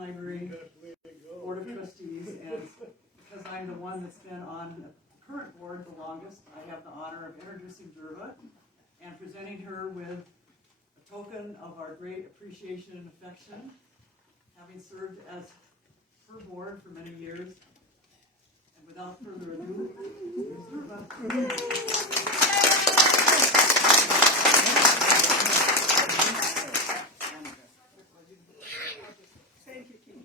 Library Board of Trustees, and because I'm the one that's been on the current board the longest, I have the honor of introducing Derva and presenting her with a token of our great appreciation and affection, having served as her board for many years. And without further ado, here's Derva. Thank you, King.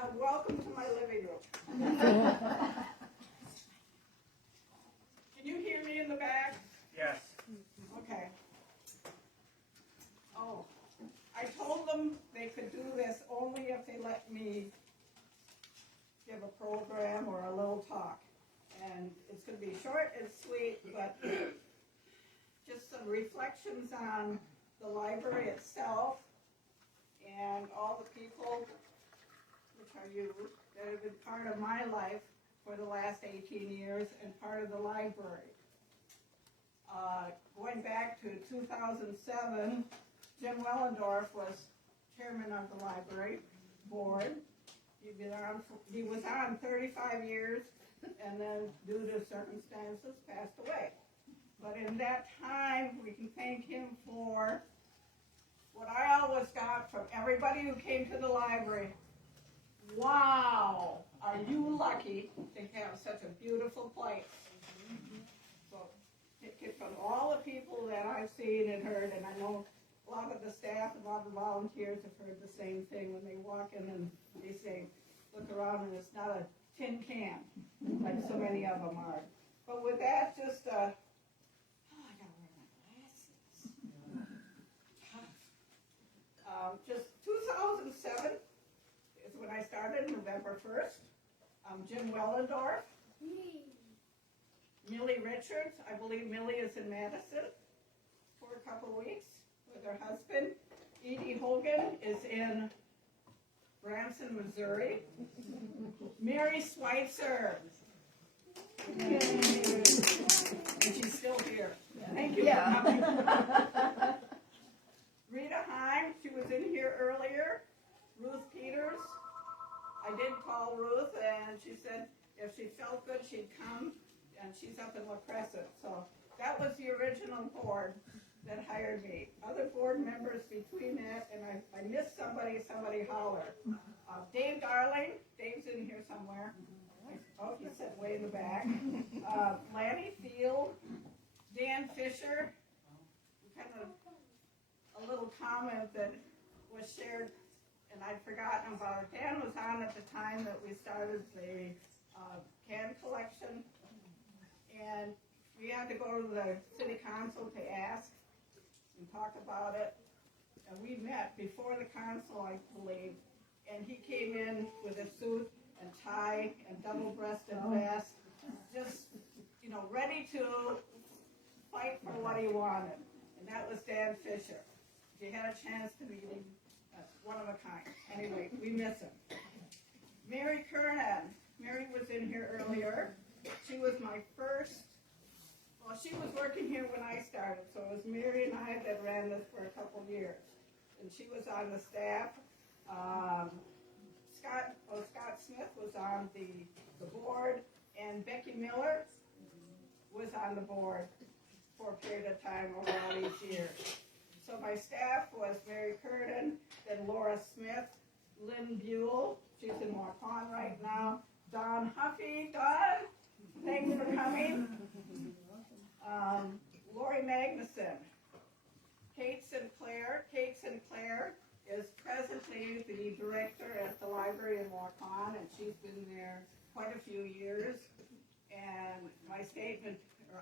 And welcome to my living room. Can you hear me in the back? Yes. Okay. Oh, I told them they could do this only if they let me give a program or a little talk. And it's going to be short and sweet, but just some reflections on the library itself and all the people, which are you, that have been part of my life for the last 18 years and part of the library. Going back to 2007, Jim Wellendorf was chairman of the library board. He was on 35 years and then due to circumstances passed away. But in that time, we can thank him for what I always got from everybody who came to the library. Wow, are you lucky to have such a beautiful place? So, from all the people that I've seen and heard, and I know a lot of the staff, a lot of the volunteers have heard the same thing when they walk in and they say, look around and it's not a tin can, like so many of them are. But with that, just, I gotta wear my glasses. Just 2007 is when I started, November 1st. Jim Wellendorf, Millie Richards, I believe Millie is in Madison for a couple of weeks with her husband. Edie Hogan is in Branson, Missouri. Mary Schweitzer. Yay. And she's still here. Thank you for coming. Rita Heim, she was in here earlier. Ruth Peters. I did call Ruth and she said if she felt good she'd come, and she's up in La Crescent. So that was the original board that hired me. Other board members between that, and I missed somebody holler. Dave Darling, Dave's in here somewhere. Oh, he's sitting way in the back. Lanny Field, Dan Fisher, kind of a little comment that was shared, and I'd forgotten about it. Dan was on at the time that we started the can collection, and we had to go to the city council to ask and talk about it. And we met before the council, I believe, and he came in with a suit and tie and double-breasted vest, just, ready to fight for what he wanted. And that was Dan Fisher. If you had a chance to meet him, one of a kind. Anyway, we miss him. Mary Kernan. Mary was in here earlier. She was my first, well, she was working here when I started, so it was Mary and I that ran this for a couple years. And she was on the staff. Scott Smith was on the board, and Becky Miller was on the board for a period of time over all these years. So my staff was Mary Curtin, then Laura Smith, Lynn Buell, she's in Waupun right now, Don Huffy. Don, thanks for coming. Lori Magnuson, Kate Sinclair. Kate Sinclair is presently the director at the library in Waupun, and she's been there quite a few years. And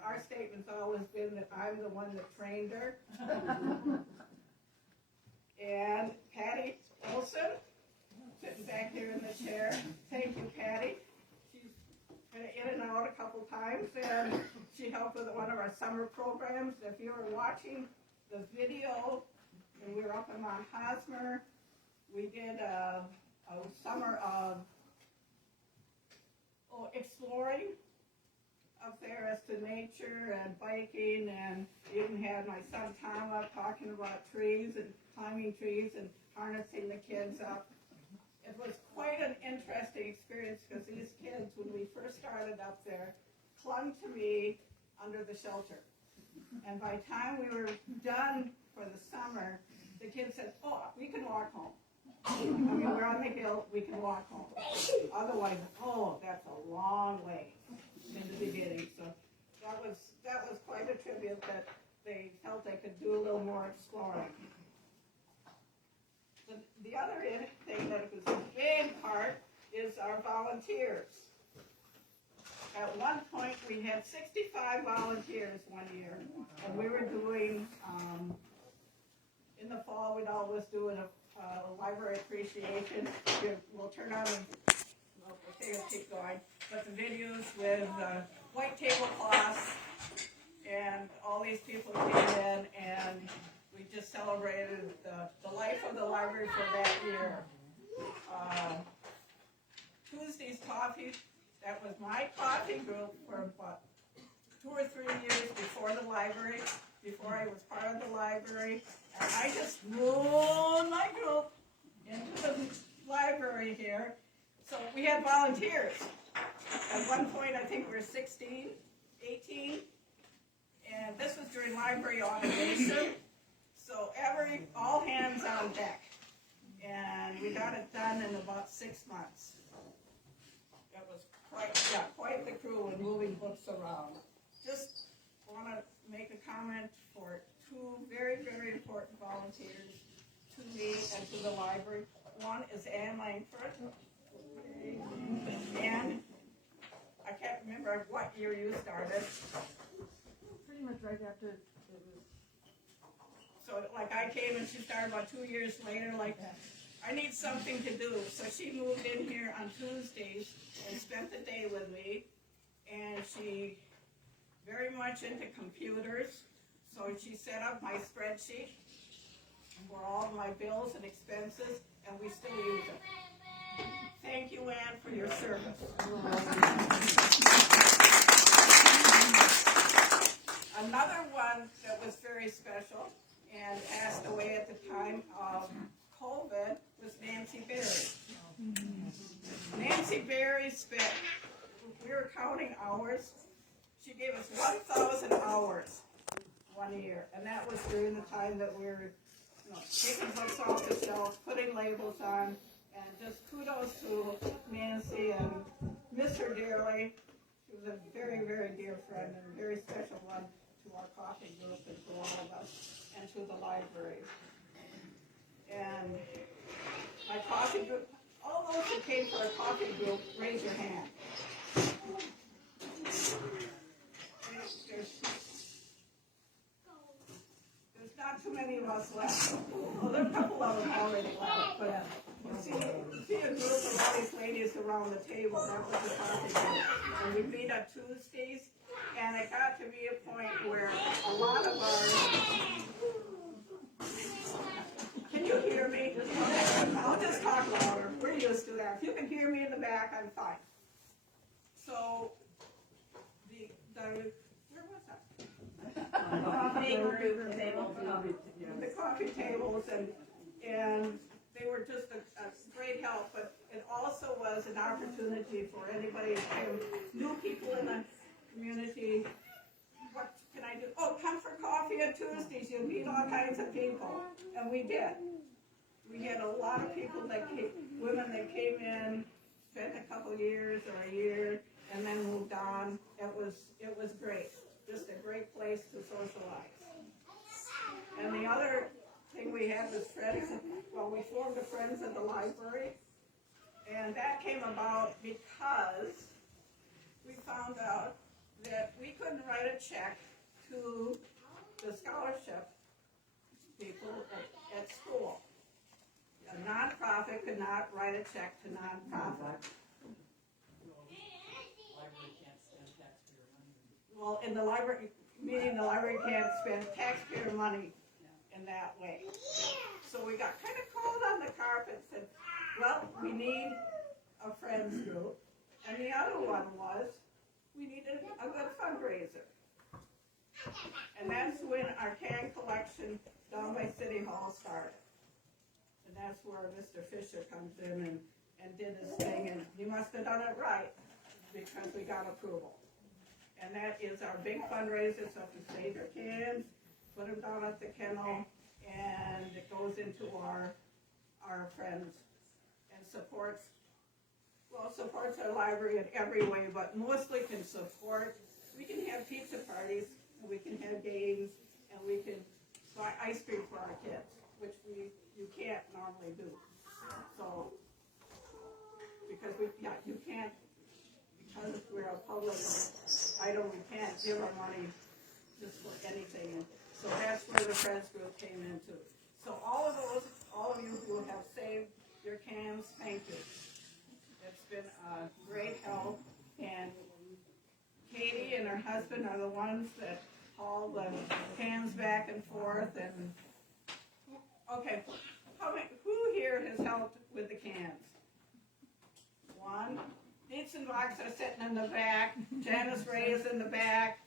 our statement's always been that I'm the one that trained her. And Patty Olson, sitting back here in the chair. Thank you, Patty. She's been in and out a couple times, and she helped with one of our summer programs. If you were watching the video, and we were up in Mount Hosmer, we did a summer of exploring up there as to nature and biking and even had my son Tom up talking about trees and climbing trees and harnessing the kids up. It was quite an interesting experience because these kids, when we first started up there, clung to me under the shelter. And by the time we were done for the summer, the kids said, oh, we can walk home. I mean, we're on the hill, we can walk home. Otherwise, oh, that's a long way in the beginning. So that was quite a tribute that they felt they could do a little more exploring. The other thing that was a big part is our volunteers. At one point, we had 65 volunteers one year, and we were doing, in the fall, we'd always do a library appreciation. We'll turn on the thing will keep going, but the videos with white tablecloths, and all these people came in, and we just celebrated the life of the library for that year. Tuesday's coffee, that was my coffee group for about 2 or 3 years before the library, before I was part of the library. And I just rolled my group into the library here. So we had volunteers. At one point, I think we were 16, 18. And this was during library automation. So all hands on deck. And we got it done in about 6 months. It was quite the crew and moving books around. Just want to make a comment for 2 very, very important volunteers to me and to the library. One is Ann Langford. Ann, I can't remember what year you started. Pretty much right after it was. So like I came and she started about 2 years later, like I need something to do. So she moved in here on Tuesdays and spent the day with me. And she very much into computers. So she set up my spreadsheet for all of my bills and expenses, and we still use it. Thank you, Ann, for your service. Another one that was very special and passed away at the time of COVID was Nancy Berry. Nancy Berry we were counting hours. She gave us 1,000 hours one year, and that was during the time that we were taking books off the shelf, putting labels on, and just kudos to Nancy and miss her dearly. She was a very, very dear friend and a very special one to our coffee group and to all of us and to the library. And my coffee group, all those who came for a coffee group, raise your hand. There's not too many of us left. Well, there are a couple of them already left, but you see a group of all these ladies around the table. That was the coffee group. And we meet on Tuesdays, and it got to be a point where a lot of Can you hear me? I'll just talk louder. We're used to that. If you can hear me in the back, I'm fine. So, where was that? The coffee tables, and they were just a great help, but it also was an opportunity for anybody who came, new people in the community. What can I do? Oh, come for coffee on Tuesdays. You'll meet all kinds of people. And we did. We had a lot of people women that came in, spent a couple years or a year, and then moved on. It was great. Just a great place to socialize. And the other thing we had was friends. Well, we formed the Friends of the Library. And that came about because we found out that we couldn't write a check to the scholarship people at school. A nonprofit could not write a check to nonprofit. Well, in the library, meaning the library can't spend taxpayer money in that way. So we got kind of called on the carpet and said, well, we need a friends group. And the other one was, we needed a good fundraiser. And that's when our can collection down by City Hall started. And that's where Mr. Fisher comes in and did his thing, and he must have done it right because we got approval. And that is our big fundraiser, so if you save your cans, put them down at the kennel, and it goes into our friends and supports our library in every way, but mostly can support. We can have pizza parties, and we can have games, and we can buy ice cream for our kids, which you can't normally do. So, because you can't, because we're a public item, we can't give our money just for anything. And so that's where the Friends group came into. So all of you who have saved your cans, thank you. It's been a great help, and Katie and her husband are the ones that haul the cans back and forth. And okay, who here has helped with the cans? One. Dietz and Vox are sitting in the back. Janice Ray is in the back.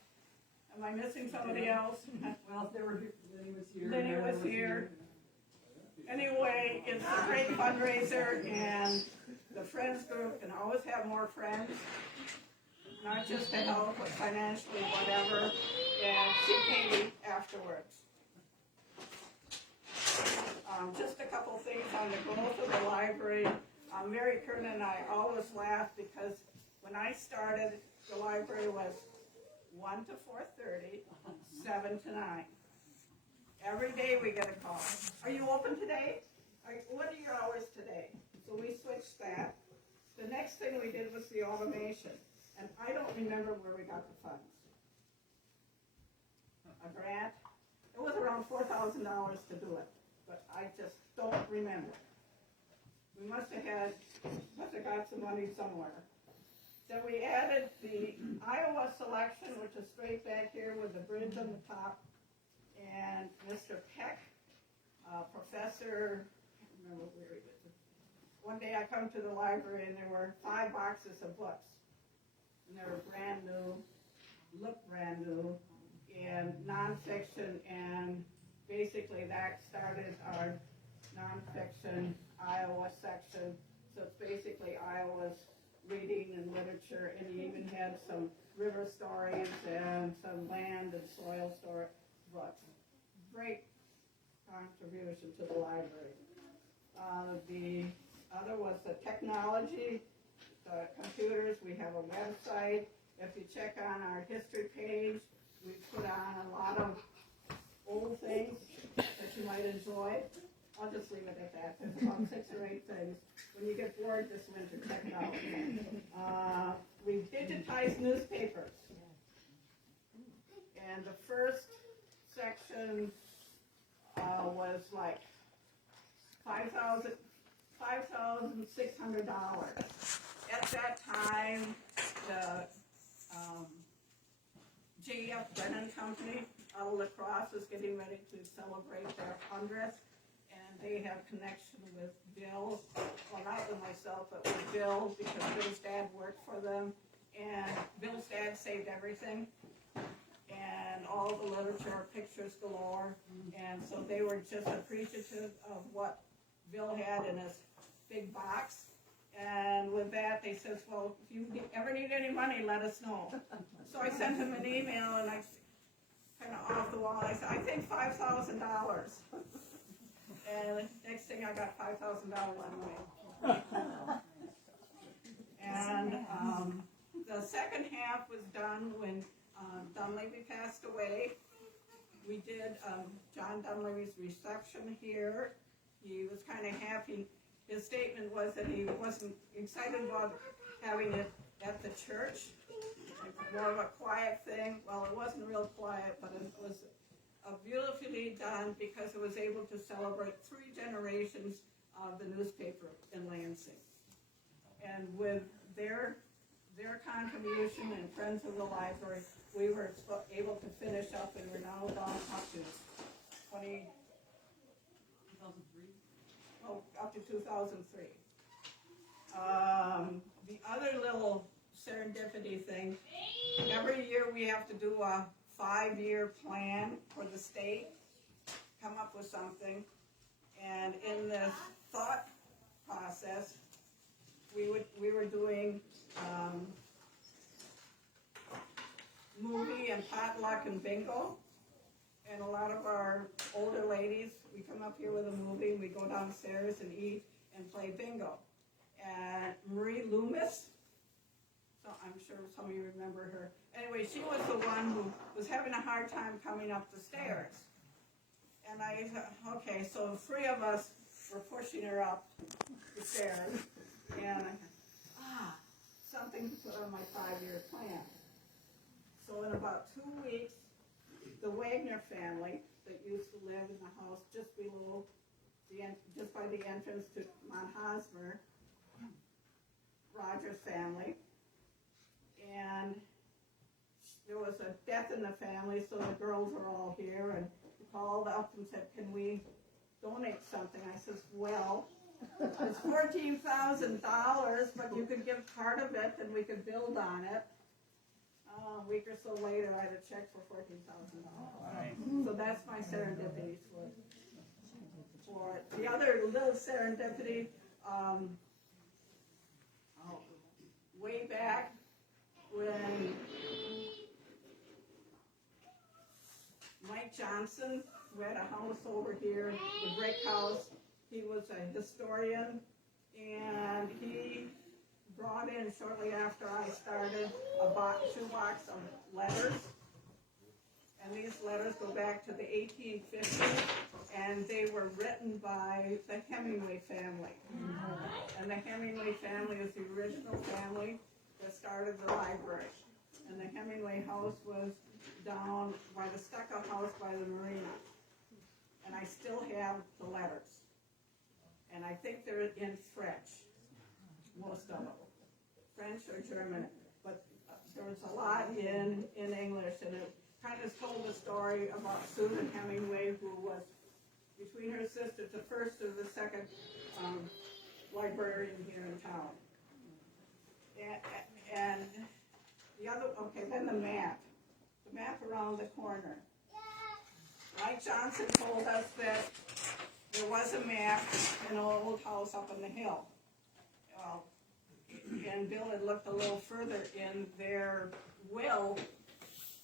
Am I missing somebody else? Well, if they were here, Lenny was here. Lenny was here. Anyway, it's a great fundraiser, and the Friends group can always have more friends, not just to help, but financially, whatever, and see Katie afterwards. Just a couple things on the growth of the library. Mary Kern and I always laugh because when I started, the library was 1 to 4:30, 7 to 9. Every day we get a call. Are you open today? What are your hours today? So we switched that. The next thing we did was the automation. And I don't remember where we got the funds. A grant? It was around $4,000 to do it. But I just don't remember. We must have got some money somewhere. Then we added the Iowa selection, which is straight back here with the bridge on the top. And Mr. Peck, professor, I can't remember where he was. One day I come to the library and there were 5 boxes of books. And they were brand new, looked brand new, and nonfiction, and basically that started our nonfiction Iowa section. So it's basically Iowa's reading and literature, and he even had some river stories and some land and soil story books. Great contribution to the library. The other was the technology, the computers. We have a website. If you check on our history page, we put on a lot of old things that you might enjoy. I'll just leave it at that. There's about 6 or 8 things. When you get bored this winter, technology. We digitized newspapers. And the first section was like $5,600. At that time, the J.F. Brennan Company out of La Crosse was getting ready to celebrate their 100th, and they have connection with Bill, well, not with myself, but with Bill, because Bill's dad worked for them, and Bill's dad saved everything, and all the literature, pictures galore, and so they were just appreciative of what Bill had in his big box. And with that, they said, well, if you ever need any money, let us know. So I sent him an email, and I kind of off the wall, I said, I think $5,000. And next thing, I got $5,000 on the way. And the second half was done when Dunleavy passed away. We did John Dunleavy's reception here. He was kind of happy. His statement was that he wasn't excited about having it at the church, more of a quiet thing. Well, it wasn't real quiet, but it was beautifully done because it was able to celebrate 3 generations of the newspaper in Lansing. And with their contribution and friends of the library, we were able to finish up, and we're now gone up to 2003. Oh, up to 2003. The other little serendipity thing, every year we have to do a 5-year plan for the state, come up with something. And in this thought process, we were doing movie and potluck and bingo. And a lot of our older ladies, we come up here with a movie, and we go downstairs and eat and play bingo. And Marie Loomis, so I'm sure some of you remember her. Anyway, she was the one who was having a hard time coming up the stairs. And I thought, okay, so 3 of us were pushing her up the stairs. And I thought, something to put on my 5-year plan. So in about 2 weeks, the Wagner family that used to live in the house just below, just by the entrance to Mount Hosmer, Roger's family, and there was a death in the family, so the girls were all here, and called up and said, can we donate something? I says, well, it's $14,000, but you could give part of it and we could build on it. A week or so later, I had a check for $14,000. So that's my serendipity for it. The other little serendipity, way back when Mike Johnson, who had a house over here, the brick house, he was a historian, and he brought in shortly after I started a shoebox of letters, and these letters go back to the 1850s, and they were written by the Hemingway family. And the Hemingway family is the original family that started the library. And the Hemingway house was down by the stucco house by the marina. And I still have the letters. And I think they're in French, most of them. French or German. But there was a lot in English, and it kind of told the story about Susan Hemingway, who was, between her sisters, the first or the second librarian here in town. And the other, okay, then the map around the corner. Mike Johnson told us that there was a map in an old house up on the hill. And Bill had looked a little further in their will.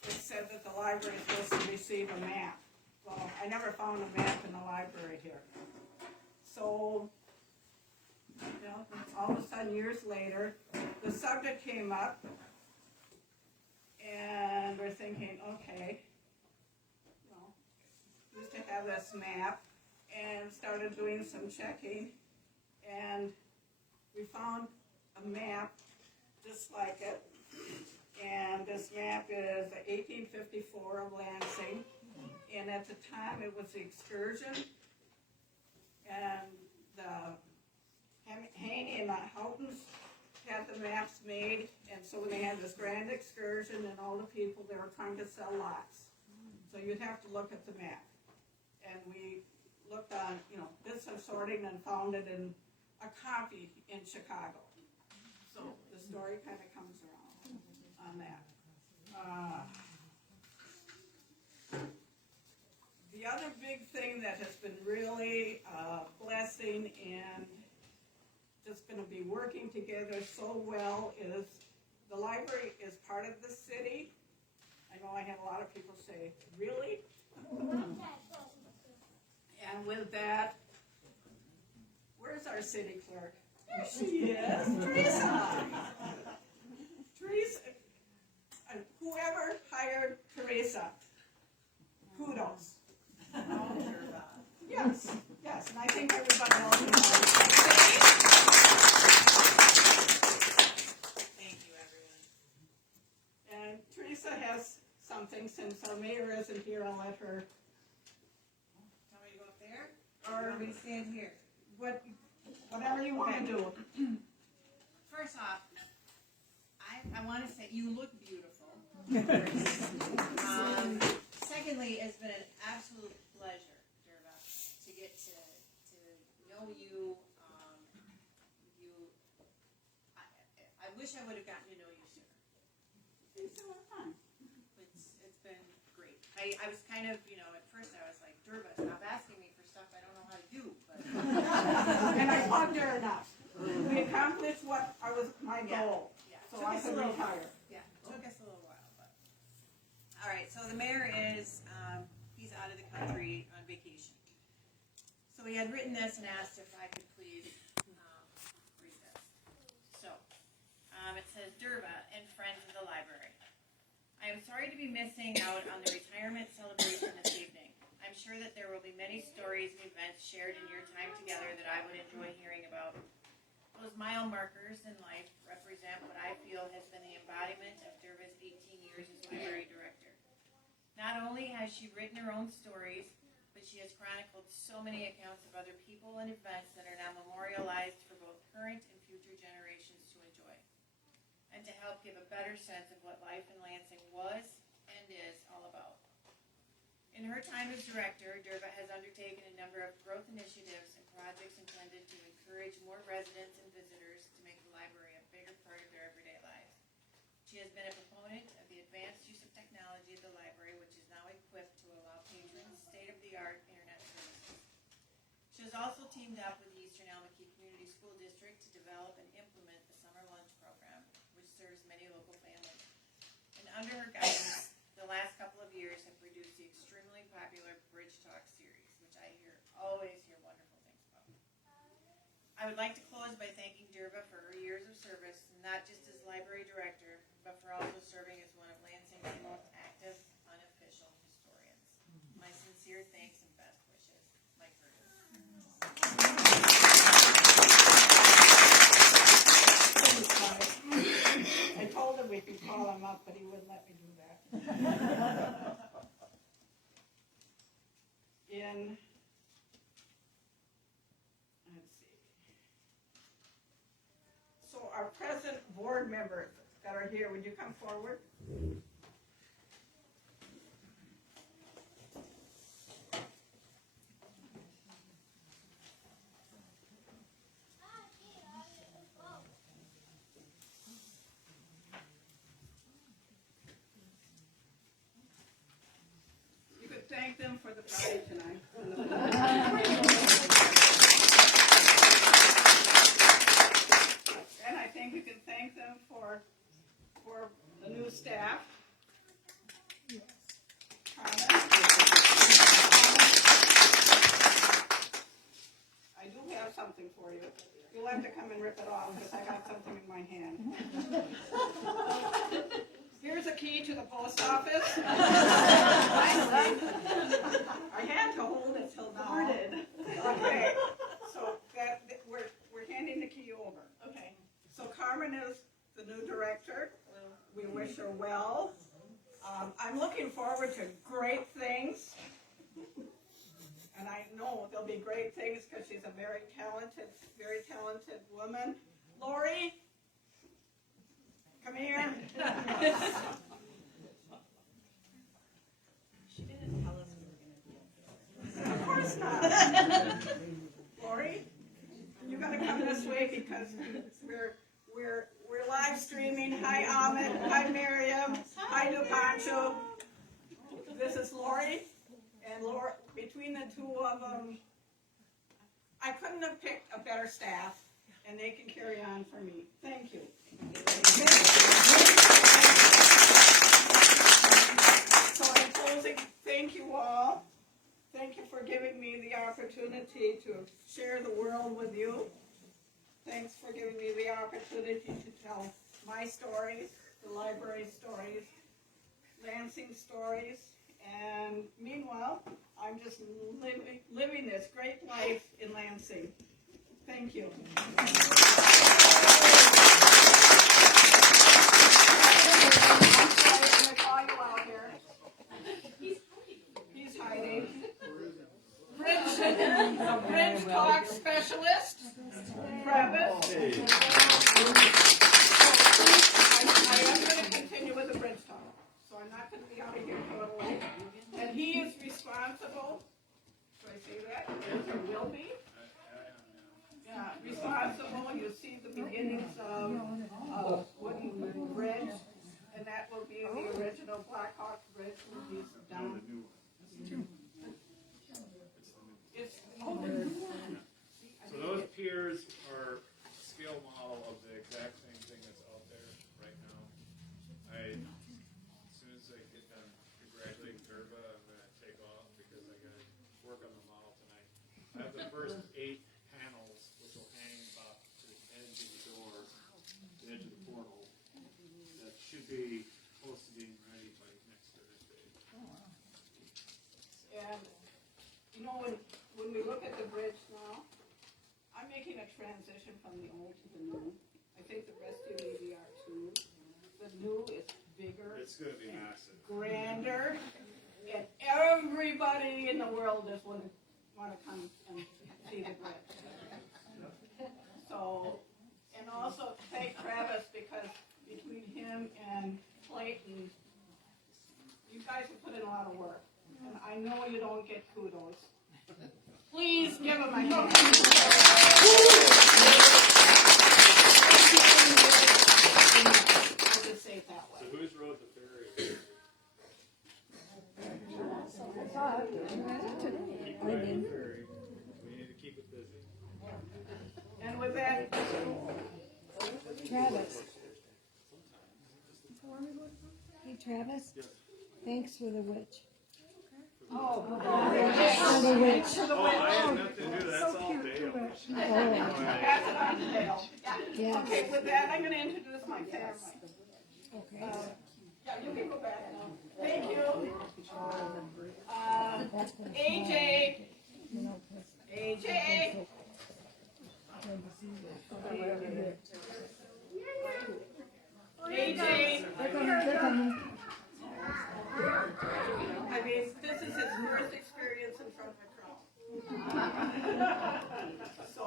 It said that the library is supposed to receive a map. Well, I never found a map in the library here. So, all of a sudden, years later, the subject came up, and we're thinking, okay, used to have this map, and started doing some checking, and we found a map just like it, and this map is 1854 of Lansing, and at the time it was the excursion, and the Haney and the Houghtons had the maps made, and so when they had this grand excursion and all the people, they were trying to sell lots. So you'd have to look at the map. And we looked on, did some sorting and found it in a copy in Chicago. So the story kind of comes around on that. The other big thing that has been really a blessing and just going to be working together so well is the library is part of the city. I know I had a lot of people say, really? And with that, where's our city clerk? Here she is, Teresa. Teresa, whoever hired Teresa, kudos. Yes, and I think everybody else knows. Thank you, everyone. And Teresa has something, since our mayor isn't here, I'll let her. Want me to go up there? Or Want me to stand here? Whatever you want to do. First off, I want to say you look beautiful. Secondly, it's been an absolute pleasure, Derva, to get to know you. I wish I would have gotten to know you sooner. It's so fun. It's been I was kind of, at first I was like, Derva, stop asking me for stuff I don't know how to do, but. And I loved her enough. We accomplished what was my goal. Yeah. So I could retire. Yeah, it took us a little while, but. All right, so the mayor is, he's out of the country on vacation. So he had written this and asked if I could please read this. So, it says, Derva and friends of the library. I am sorry to be missing out on the retirement celebration this evening. I'm sure that there will be many stories and events shared in your time together that I would enjoy hearing about. Those mile markers in life represent what I feel has been the embodiment of Derva's 18 years as library director. Not only has she written her own stories, but she has chronicled so many accounts of other people and events that are now memorialized for both current and future generations to enjoy, and to help give a better sense of what life in Lansing was and is all about. In her time as director, Derva has undertaken a number of growth initiatives and projects intended to encourage more residents and visitors to make the library a bigger part of their everyday lives. She has been a proponent of the advanced use of technology at the library, which is now equipped to allow patrons state-of-the-art internet services. She has also teamed up with the Eastern Almaquee Community School District to develop and implement the summer lunch program, which serves many local families. And under her guidance, the last couple of years have produced the extremely popular Bridge Talk series, which I always hear wonderful things about. I would like to close by thanking Derva for her years of service, not just as library director, but for also serving as one of Lansing's most active unofficial historians. My sincere thanks and best wishes, Mike Curtis. I told him we could call him up, but he wouldn't let me do that. Let's see. So our present board members that are here, would you come forward? Thank them for the party tonight. And I think you can thank them for the new staff. I do have something for you. You'll have to come and rip it off because I got something in my hand. Here's a key to the post office. I had to hold it till now. Okay, so we're handing the key over. Okay. So Carmen is the new director. We wish her well. I'm looking forward to great things. And I know there'll be great things because she's a very talented woman. Lori, come here. She didn't tell us we were going to be up here. Of course not. Lori, you're going to come this way because we're live streaming. Hi, Ahmed. Hi, Miriam. Hi, Dupancho. This is Lori. And Laura, between the two of them, I couldn't have picked a better staff, and they can carry on for me. Thank you. So in closing, thank you all. Thank you for giving me the opportunity to share the world with you. Thanks for giving me the opportunity to tell my stories, the library stories, Lansing stories. And meanwhile, I'm just living this great life in Lansing. Thank you. I'm going to call you out here. He's hiding. The Bridge Talk specialist, Travis. I am going to continue with the Bridge Talk. So I'm not going to be out of here totally. And he is responsible, should I say that? Or will be? Yeah, responsible. You see the beginnings of Wooden Bridge. And that will be the original Black Hawk Bridge will be down. It's, oh, the new one. So those piers are a scale model of the exact same thing that's out there right now. As soon as I get done congratulating Derva, I'm gonna take off because I gotta work on the model tonight. I have the first 8 panels, which will hang about to the edge of the door, the edge of the portal. That should be close to being ready by next Thursday. And, you know, when we look at the bridge now, I'm making a transition from the old to the new. I think the rest of you are too. The new is bigger. It's gonna be massive. Grander, and everybody in the world is want to come and see the bridge. So, and also thank Travis, because between him and Clayton, you guys have put in a lot of work, and I know you don't get kudos. Please give him a hand. I'll just say it that way. So who's rode the ferry? Keep riding the ferry. We need to keep it busy. And with that, Travis. Hey Travis, thanks for the witch. oh, For the witch. Oh, I have nothing to do, that's all Dale. pass it on to Dale. Yeah. Okay, with that, I'm going to introduce my family. Okay. Yeah, you can go back now. Thank you. That's gonna AJ. you know, 'cause AJ. AJ. they're coming. I mean, this is his first experience in front of a crowd. So,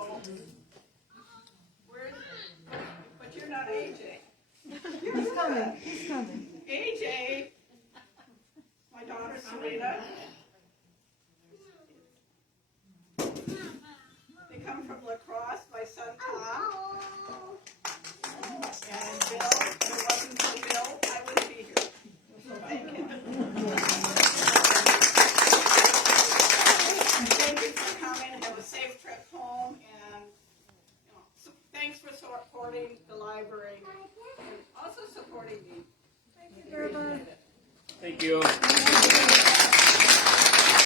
but you're not AJ. He's coming. He's coming. AJ, my daughter Serena. They come from La Crosse, my son Tom. And Bill, if it wasn't for Bill, I wouldn't be here. So thank you. Thank you for coming. Have a safe trip home, and thanks for supporting the library and also supporting me. Thank you, Derva. Thank you.